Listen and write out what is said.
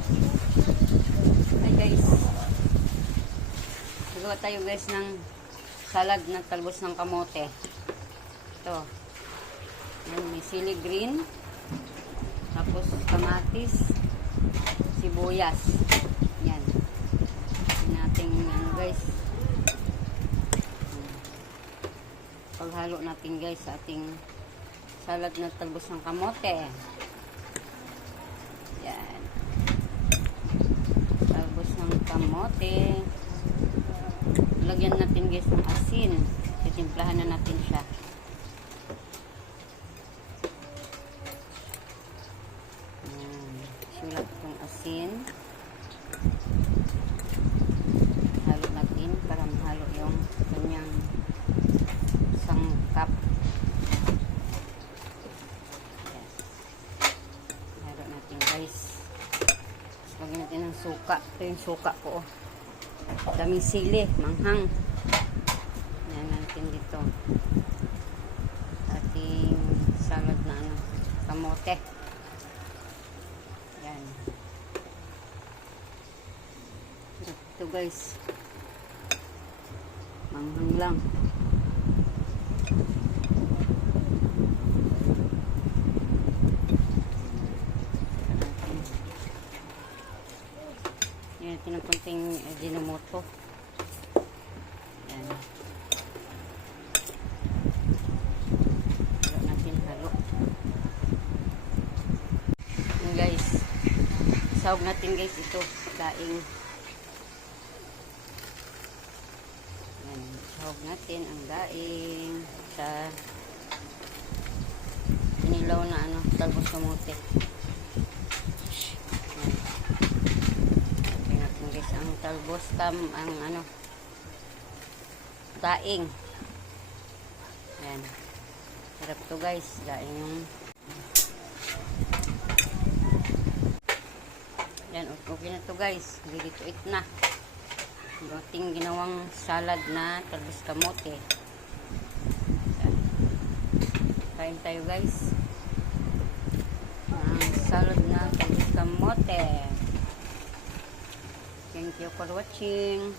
Hi guys. Nagawa tayo guys ng salad na talbos ng kamote. Ito. Yan, may sili green. Tapos kamatis. Sibuyas. Yan. Yan natin guys. Paghalo natin guys sa ating salad na talbos ng kamote. Yan. Talbos ng kamote. Lagyan natin guys ng asin. Titimplahan na natin siya. Yan. Sulat itong asin. Halo natin para mahalo yung kanyang sangkap. Yes. Halo natin guys. Lagyan natin ng suka. Ito yung suka ko. Daming sili, manghang. Yan natin dito. Ating salad na kamote. Yan. Ito guys. Manghang lang. Yan natin ng konting Ajinomoto. Yan. Halo natin, halo. Yan guys. Sahog natin guys ito. Daing. Yan. Sahog natin ang daing sa inilaw na talbos kamote. Ang talbos ang daing. Yan. Sarap to guys. Daing yung yan. Okay na to guys. Ready to eat na. Yung ating ginawang salad na talbos kamote. Yan. Kain tayo guys. Ang salad na talbos kamote. Thank you for watching.